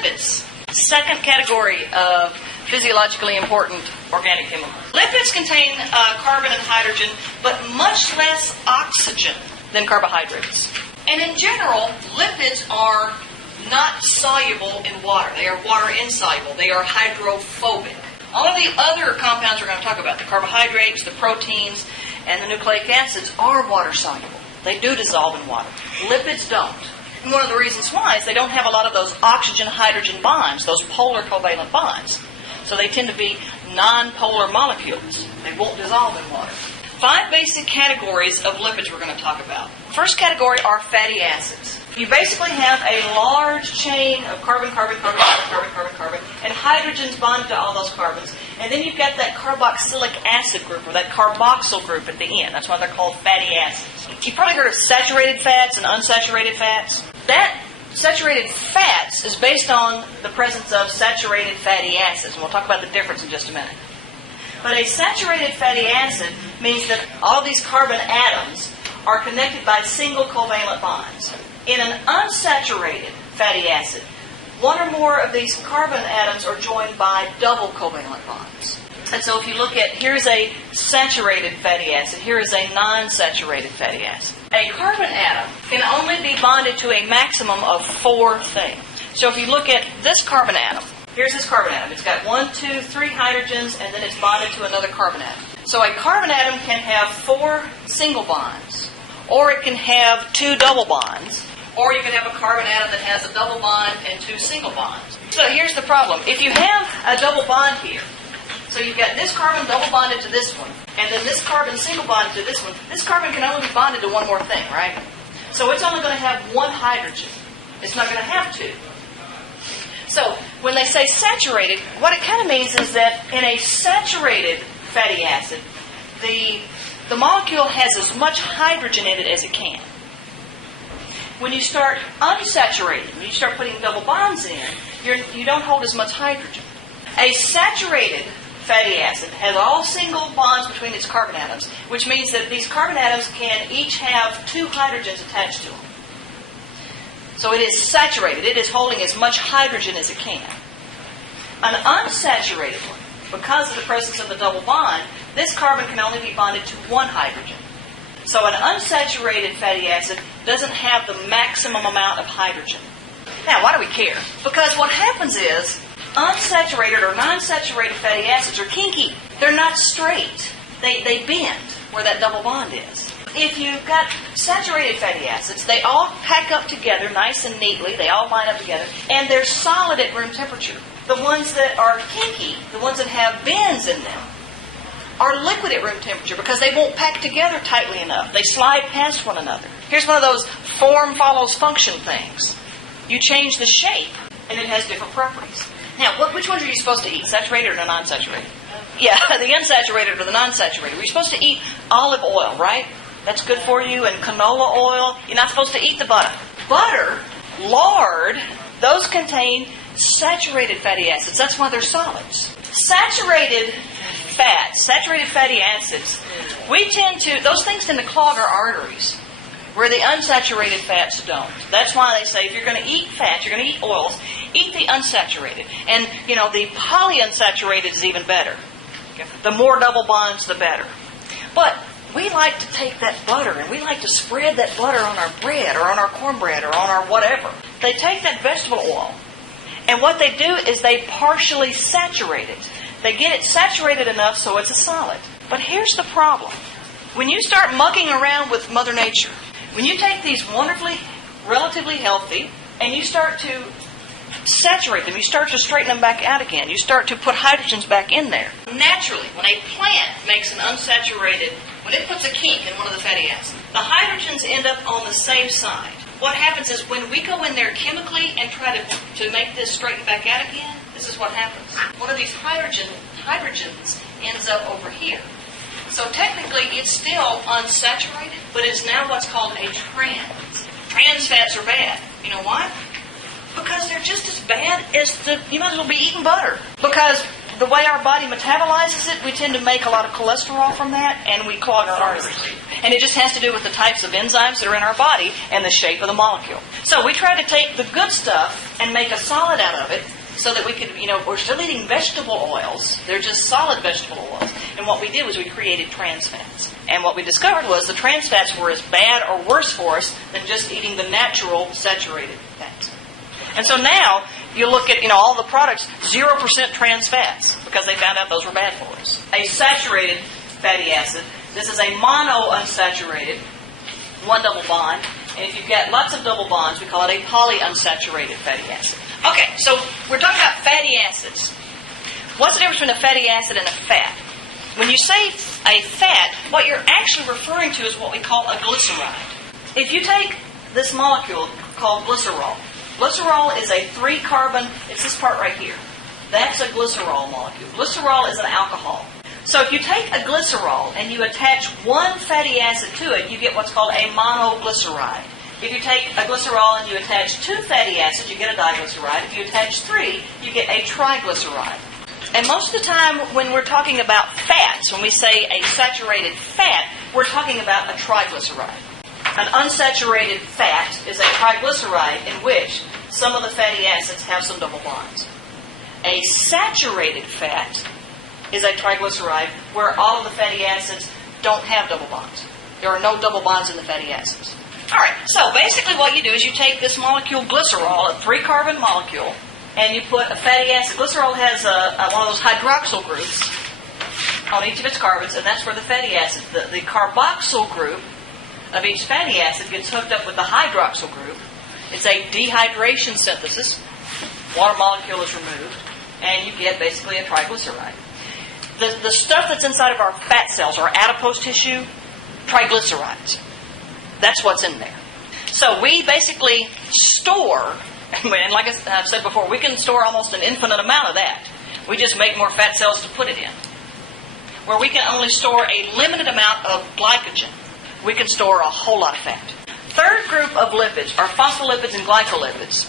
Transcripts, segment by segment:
Lipids, second category of physiologically important organic chemicals. Lipids contain carbon and hydrogen, but much less oxygen than carbohydrates. And in general, lipids are not soluble in water. They are water insoluble. They are hydrophobic. All of the other compounds we're going to talk about, the carbohydrates, the proteins, and the nucleic acids, are water soluble. They do dissolve in water. Lipids don't. And one of the reasons why is they don't have a lot of those oxygen-hydrogen bonds, those polar covalent bonds. So they tend to be non-polar molecules. They won't dissolve in water. 5 basic categories of lipids we're going to talk about. First category are fatty acids. You basically have a large chain of carbon, and hydrogens bonded to all those carbons. And then you've got that carboxylic acid group, or that carboxyl group at the end. That's why they're called fatty acids. You've probably heard of saturated fats and unsaturated fats. That saturated fats is based on the presence of saturated fatty acids. And we'll talk about the difference in just a minute. But a saturated fatty acid means that all of these carbon atoms are connected by single covalent bonds. In an unsaturated fatty acid, one or more of these carbon atoms are joined by double covalent bonds. And so if you look at, here's a saturated fatty acid, here is a non-saturated fatty acid. A carbon atom can only be bonded to a maximum of 4 things. So if you look at this carbon atom, here's this carbon atom. It's got 1, 2, 3 hydrogens, and then it's bonded to another carbon atom. So a carbon atom can have 4 single bonds, or it can have 2 double bonds, or you can have a carbon atom that has a double bond and 2 single bonds. So here's the problem. If you have a double bond here, so you've got this carbon double bonded to this one, and then this carbon single bonded to this one, this carbon can only be bonded to one more thing, right? So it's only going to have 1 hydrogen. It's not going to have 2. So when they say saturated, what it kind of means is that in a saturated fatty acid, the molecule has as much hydrogen in it as it can. When you start unsaturating, when you start putting double bonds in, you don't hold as much hydrogen. A saturated fatty acid has all single bonds between its carbon atoms, which means that these carbon atoms can each have 2 hydrogens attached to them. So it is saturated. It is holding as much hydrogen as it can. An unsaturated one, because of the presence of the double bond, this carbon can only be bonded to 1 hydrogen. So an unsaturated fatty acid doesn't have the maximum amount of hydrogen. Now, why do we care? Because what happens is unsaturated or non-saturated fatty acids are kinky. They're not straight. They bend where that double bond is. If you've got saturated fatty acids, they all pack up together nice and neatly. They all line up together. And they're solid at room temperature. The ones that are kinky, the ones that have bends in them, are liquid at room temperature because they won't pack together tightly enough. They slide past one another. Here's one of those form follows function things. You change the shape, and it has different properties. Now, which ones are you supposed to eat, saturated or non-saturated? Yeah, the unsaturated or the non-saturated. We're supposed to eat olive oil, right? That's good for you, and canola oil. You're not supposed to eat the butter. Butter, lard, those contain saturated fatty acids. That's why they're solids. Saturated fats, saturated fatty acids, those things tend to clog our arteries, where the unsaturated fats don't. That's why they say if you're going to eat fats, you're going to eat oils, eat the unsaturated. And, the polyunsaturated is even better. The more double bonds, the better. But we like to take that butter and we like to spread that butter on our bread or on our cornbread or on our whatever. They take that vegetable oil, and what they do is they partially saturate it. They get it saturated enough so it's a solid. But here's the problem. When you start mucking around with Mother Nature, when you take these wonderfully, relatively healthy, and you start to saturate them, you start to straighten them back out again, you start to put hydrogens back in there. Naturally, when a plant makes an unsaturated, when it puts a kink in one of the fatty acids, the hydrogens end up on the same side. What happens is when we go in there chemically and try to make this straighten back out again, this is what happens. One of these hydrogens ends up over here. So technically it's still unsaturated, but it's now what's called a trans. Trans fats are bad. You know why? Because they're just as bad as you might as well be eating butter. Because the way our body metabolizes it, we tend to make a lot of cholesterol from that, and we clog our arteries. And it just has to do with the types of enzymes that are in our body and the shape of the molecule. So we try to take the good stuff and make a solid out of it so that we could, we're still eating vegetable oils. They're just solid vegetable oils. And what we did was we created trans fats. And what we discovered was the trans fats were as bad or worse for us than just eating the natural saturated fats. And so now you look at, all the products, 0% trans fats, because they found out those were bad for us. A saturated fatty acid. This is a monounsaturated, one double bond. And if you've got lots of double bonds, we call it a polyunsaturated fatty acid. Okay, so we're talking about fatty acids. What's the difference between a fatty acid and a fat? When you say a fat, what you're actually referring to is what we call a glyceride. If you take this molecule called glycerol, glycerol is a 3-carbon, it's this part right here. That's a glycerol molecule. Glycerol is an alcohol. So if you take a glycerol and you attach one fatty acid to it, you get what's called a monoglyceride. If you take a glycerol and you attach 2 fatty acids, you get a diglyceride. If you attach 3, you get a triglyceride. And most of the time when we're talking about fats, when we say a saturated fat, we're talking about a triglyceride. An unsaturated fat is a triglyceride in which some of the fatty acids have some double bonds. A saturated fat is a triglyceride where all of the fatty acids don't have double bonds. There are no double bonds in the fatty acids. All right, so basically what you do is you take this molecule glycerol, a 3-carbon molecule, and you put a fatty acid. Glycerol has one of those hydroxyl groups on each of its carbons, and that's where the fatty acid, the carboxyl group of each fatty acid gets hooked up with the hydroxyl group. It's a dehydration synthesis. Water molecule is removed, and you get basically a triglyceride. The stuff that's inside of our fat cells, our adipose tissue, triglycerides. That's what's in there. So we basically store, and like I've said before, we can store almost an infinite amount of that. We just make more fat cells to put it in. Where we can only store a limited amount of glycogen, we can store a whole lot of fat. Third group of lipids are phospholipids and glycolipids.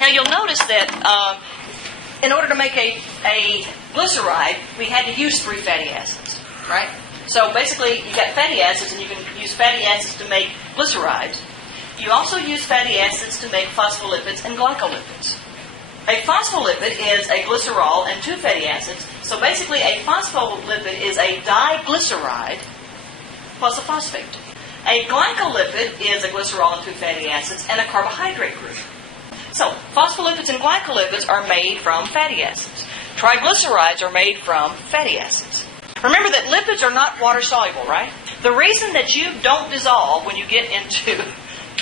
Now you'll notice that in order to make a glyceride, we had to use 3 fatty acids, right? So basically, you've got fatty acids, and you can use fatty acids to make glycerides. You also use fatty acids to make phospholipids and glycolipids. A phospholipid is a glycerol and 2 fatty acids. So basically, a phospholipid is a diglyceride plus a phosphate. A glycolipid is a glycerol and 2 fatty acids and a carbohydrate group. So, phospholipids and glycolipids are made from fatty acids. Triglycerides are made from fatty acids. Remember that lipids are not water-soluble, right? The reason that you don't dissolve when you get into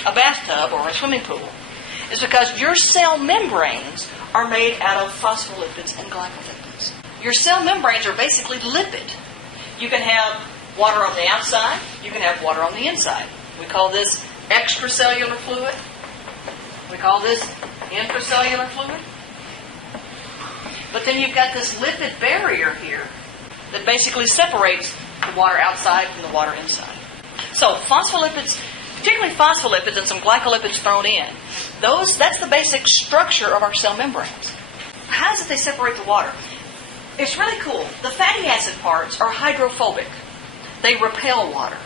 a bathtub or a swimming pool is because your cell membranes are made out of phospholipids and glycolipids. Your cell membranes are basically lipid. You can have water on the outside, you can have water on the inside. We call this extracellular fluid. We call this intracellular fluid. But then you've got this lipid barrier here that basically separates the water outside from the water inside. So phospholipids, particularly phospholipids and some glycolipids thrown in, that's the basic structure of our cell membranes. How is it they separate the water? It's really cool. The fatty acid parts are hydrophobic. They repel water.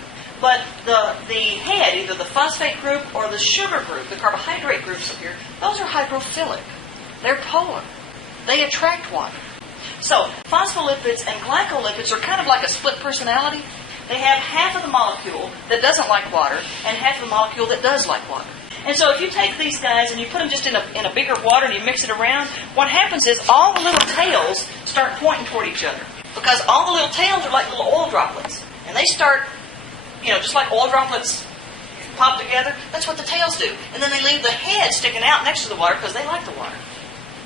But the head, either the phosphate group or the sugar group, the carbohydrate groups up here, those are hydrophilic. They're polar. They attract water. So, phospholipids and glycolipids are kind of like a split personality. They have half of the molecule that doesn't like water and half of the molecule that does like water. And so if you take these guys and you put them just in a bigger water and you mix it around, what happens is all the little tails start pointing toward each other. Because all the little tails are like little oil droplets. And they start, just like oil droplets pop together, that's what the tails do. And then they leave the head sticking out next to the water because they like the water.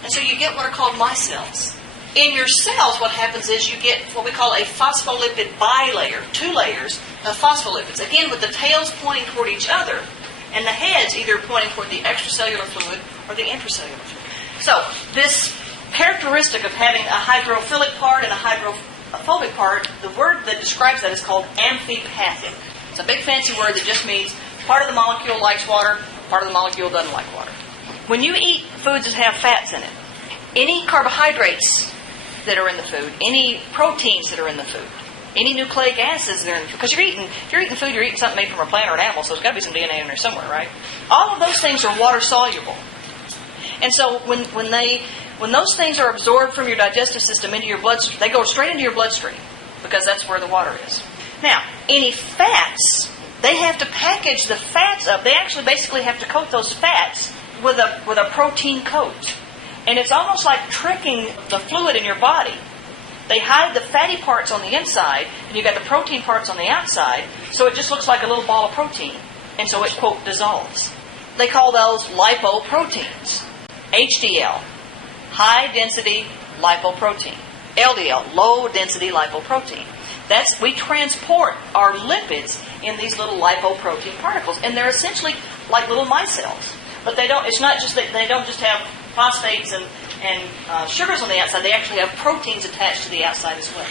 And so you get what are called micelles. In your cells, what happens is you get what we call a phospholipid bilayer, 2 layers of phospholipids. Again, with the tails pointing toward each other, and the heads either pointing toward the extracellular fluid or the intracellular fluid. So, this characteristic of having a hydrophilic part and a hydrophobic part, the word that describes that is called amphipathic. It's a big fancy word that just means part of the molecule likes water, part of the molecule doesn't like water. When you eat foods that have fats in it, any carbohydrates that are in the food, any proteins that are in the food, Any nucleic acids there, because if you're eating food, you're eating something made from a plant or an animal, so there's got to be some DNA in there somewhere, right? All of those things are water soluble. And so when those things are absorbed from your digestive system into your bloodstream, they go straight into your bloodstream because that's where the water is. Now, any fats, they have to package the fats up. They actually basically have to coat those fats with a protein coat. And it's almost like tricking the fluid in your body. They hide the fatty parts on the inside, and you've got the protein parts on the outside, so it just looks like a little ball of protein. And so it, quote, dissolves. They call those lipoproteins. HDL, high-density lipoprotein. LDL, low-density lipoprotein. We transport our lipids in these little lipoprotein particles, and they're essentially like little micelles. But they don't. It's not just that they don't just have phosphates and sugars on the outside. They actually have proteins attached to the outside as well.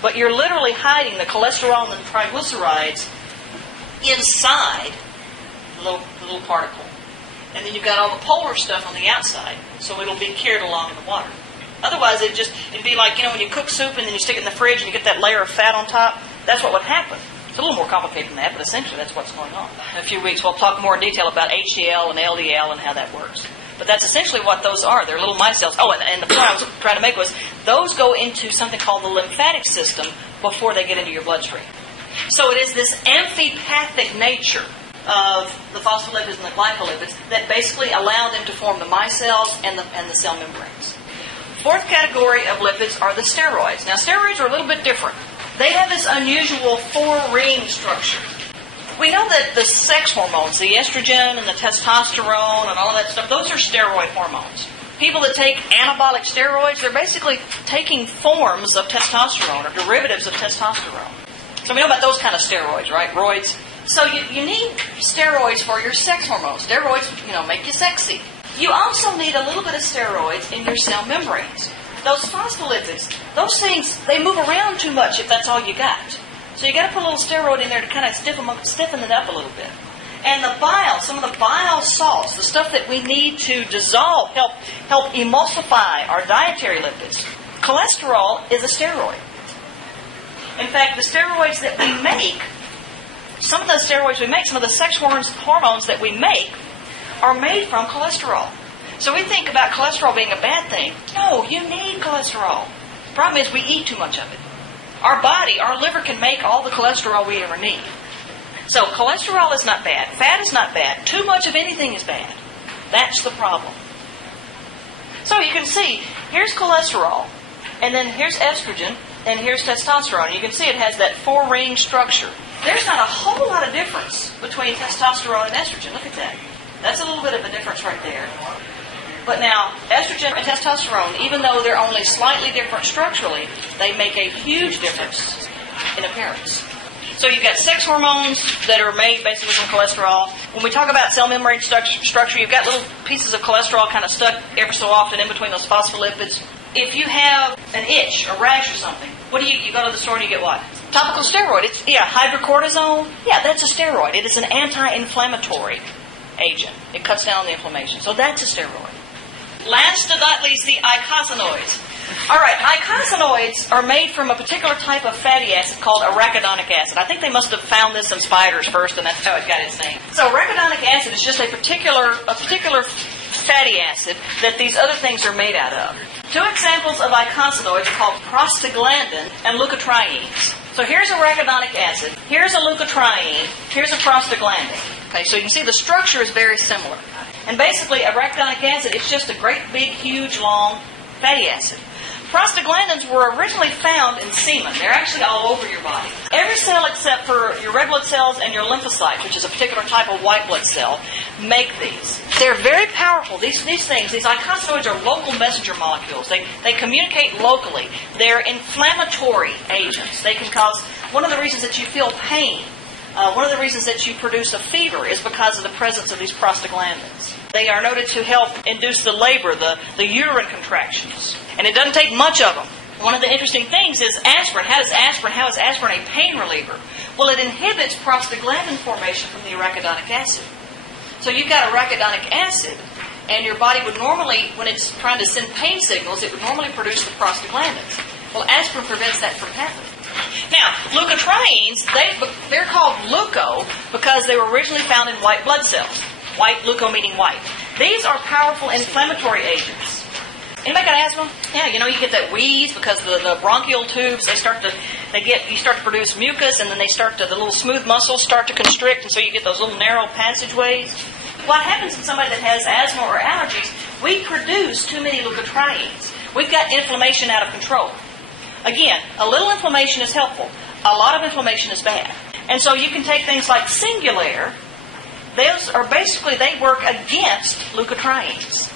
But you're literally hiding the cholesterol and the triglycerides inside the little particle. And then you've got all the polar stuff on the outside, so it'll be carried along in the water. Otherwise, it'd be like, when you cook soup and then you stick it in the fridge and you get that layer of fat on top. That's what would happen. It's a little more complicated than that, but essentially that's what's going on. In a few weeks, we'll talk more in detail about HDL and LDL and how that works. But that's essentially what those are. They're little micelles. Oh, and the point I was trying to make was those go into something called the lymphatic system before they get into your bloodstream. So it is this amphipathic nature of the phospholipids and the glycolipids that basically allow them to form the micelles and the cell membranes. Fourth category of lipids are the steroids. Now, steroids are a little bit different. They have this unusual four-ring structure. We know that the sex hormones, the estrogen and the testosterone and all that stuff, those are steroid hormones. People that take anabolic steroids, they're basically taking forms of testosterone or derivatives of testosterone. So we know about those kind of steroids, right? Roids. So you need steroids for your sex hormones. Steroids, make you sexy. You also need a little bit of steroids in your cell membranes. Those phospholipids, those things, they move around too much if that's all you got. So you got to put a little steroid in there to kind of stiffen it up a little bit. And the bile, some of the bile salts, the stuff that we need to dissolve, help emulsify our dietary lipids. Cholesterol is a steroid. In fact, the steroids that we make, some of the steroids we make, some of the sex hormones that we make, are made from cholesterol. So we think about cholesterol being a bad thing. No, you need cholesterol. The problem is we eat too much of it. Our body, our liver can make all the cholesterol we ever need. So cholesterol is not bad. Fat is not bad. Too much of anything is bad. That's the problem. So you can see, here's cholesterol, and then here's estrogen, and here's testosterone. You can see it has that four-ring structure. There's not a whole lot of difference between testosterone and estrogen. Look at that. That's a little bit of a difference right there. But now, estrogen and testosterone, even though they're only slightly different structurally, they make a huge difference in appearance. So you've got sex hormones that are made basically from cholesterol. When we talk about cell membrane structure, you've got little pieces of cholesterol kind of stuck every so often in between those phospholipids. If you have an itch, a rash or something, what do you go to the store and you get what? Topical steroid. It's hydrocortisone. Yeah, that's a steroid. It is an anti-inflammatory agent. It cuts down on the inflammation. So that's a steroid. Last but not least, the eicosanoids. All right, eicosanoids are made from a particular type of fatty acid called arachidonic acid. I think they must have found this in spiders first, and that's how it got its name. So arachidonic acid is just a particular fatty acid that these other things are made out of. Two examples of eicosanoids are called prostaglandin and leukotrienes. So here's arachidonic acid, here's a leukotriene, here's a prostaglandin. Okay, so you can see the structure is very similar. And basically, arachidonic acid is just a great big, huge, long fatty acid. Prostaglandins were originally found in semen. They're actually all over your body. Every cell except for your red blood cells and your lymphocytes, which is a particular type of white blood cell, make these. They're very powerful. These things, these eicosanoids are local messenger molecules. They communicate locally. They're inflammatory agents. They can cause, one of the reasons that you feel pain, one of the reasons that you produce a fever is because of the presence of these prostaglandins. They are noted to help induce the labor, the uterine contractions. And it doesn't take much of them. One of the interesting things is aspirin. How is aspirin a pain reliever? Well, it inhibits prostaglandin formation from the arachidonic acid. So you've got arachidonic acid, and your body would normally, when it's trying to send pain signals, it would normally produce the prostaglandins. Well, aspirin prevents that from happening. Now, leukotrienes, they're called leuco because they were originally found in white blood cells. White, leuko meaning white. These are powerful inflammatory agents. Anybody got asthma? Yeah, you get that wheeze because the bronchial tubes, you start to produce mucus, and then the little smooth muscles start to constrict, and so you get those little narrow passageways. What happens in somebody that has asthma or allergies, we produce too many leukotrienes. We've got inflammation out of control. Again, a little inflammation is helpful. A lot of inflammation is bad. And so you can take things like Singulair. They work against leukotrienes.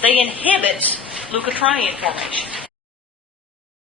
They inhibit leukotriene formation.